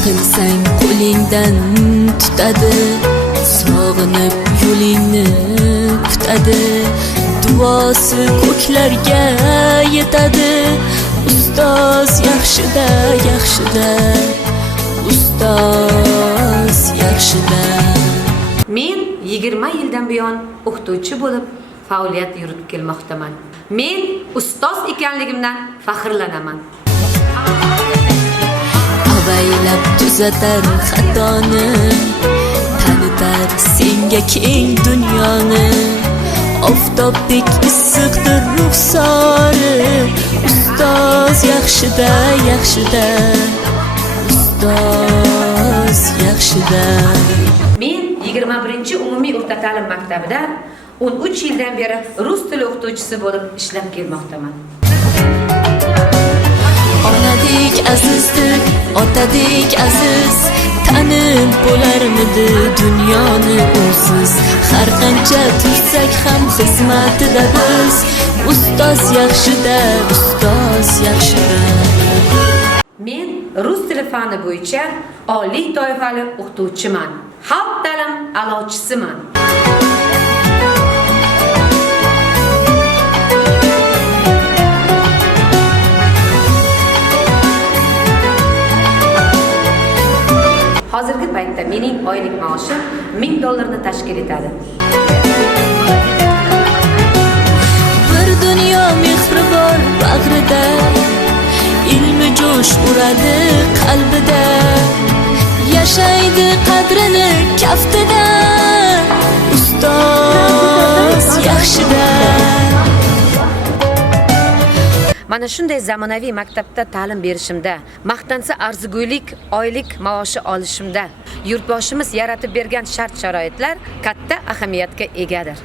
Yiqilsang qo'lingdan tutadi, sog'inib yo'lingni kutadi, duosi ko'klarga yetadi. Ustoz yaxshida, yaxshida, ustoz yaxshida. Men 20 yildan buyon o'qituvchi bo'lib faoliyat yuritib kelmoqdaman. Men ustoz ekanligimdan faxrlanaman. Avaylab tuzatar xatoni, tanitar senga keng dunyoni. Oftobdek issiqdir ruxsori, ustoz yaxshida, yaxshida, ustoz yaxshida. Men 21-umumiy o'rta ta'lim maktabida 13 yildan beri rus tili o'qituvchisi bo'lib ishlab kelmoqdaman. Onadek azizdir, otadek aziz, tanib bo'larmidi dunyoni usiz. Har qancha tursak ham xizmatida biz, ustoz yaxshida, ustoz yaxshida. Men rus tili fani bo'yicha oliy toifali o'qituvchiman. Xalq ta'lim a'lochisiman. Hozirgi paytda mening oylik maoshim $1000 tashkil etadi. Bir dunyo mehri bor bag'rida, ilmi jo'sh uradi qalbida, yashaydi qadrini kaftida, ustoz yaxshida. Mana shunday zamonaviy maktabda ta'lim berishimda, maqtansa arzigulik oylik maoshi olishimda yurtboshimiz yaratib bergan shart-sharoitlar katta ahamiyatga egadir.